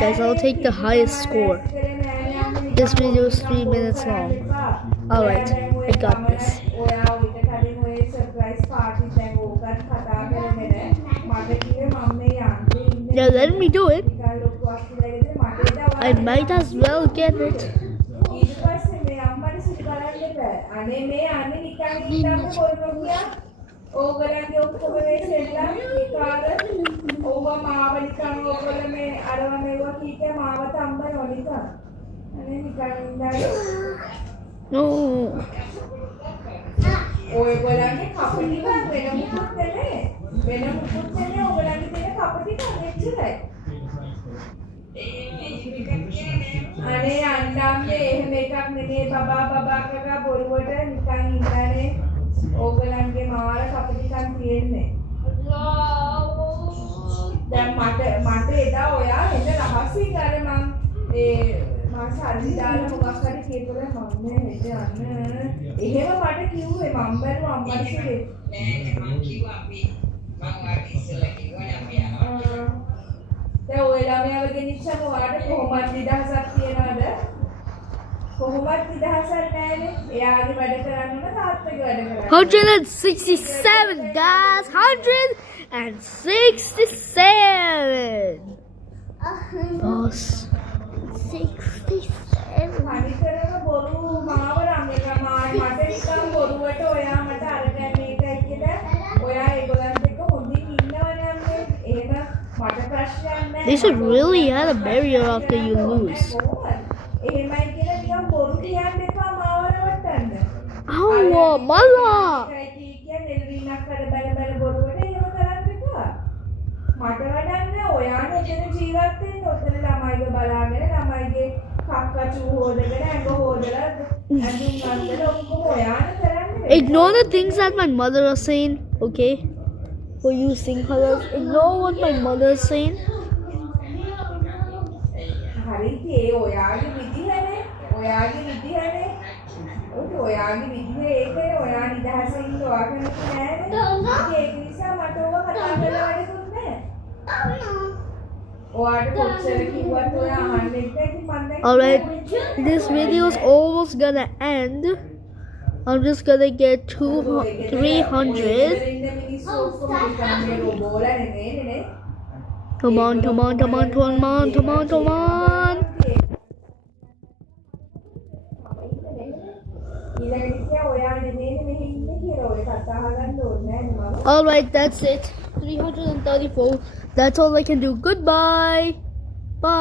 guys. I'll take the highest score. This video is 3 minutes long. Alright, I got this. Now let me do it. I might as well get it. No. $167, guys. $167. Boss. 67. They should really add a barrier after you lose. Oh, mother! Ignore the things that my mother is saying, okay? For you sing colors, ignore what my mother is saying. Alright, this video is almost gonna end. I'm just gonna get 300. Come on. Alright, that's it. 334. That's all I can do. Goodbye. Bye.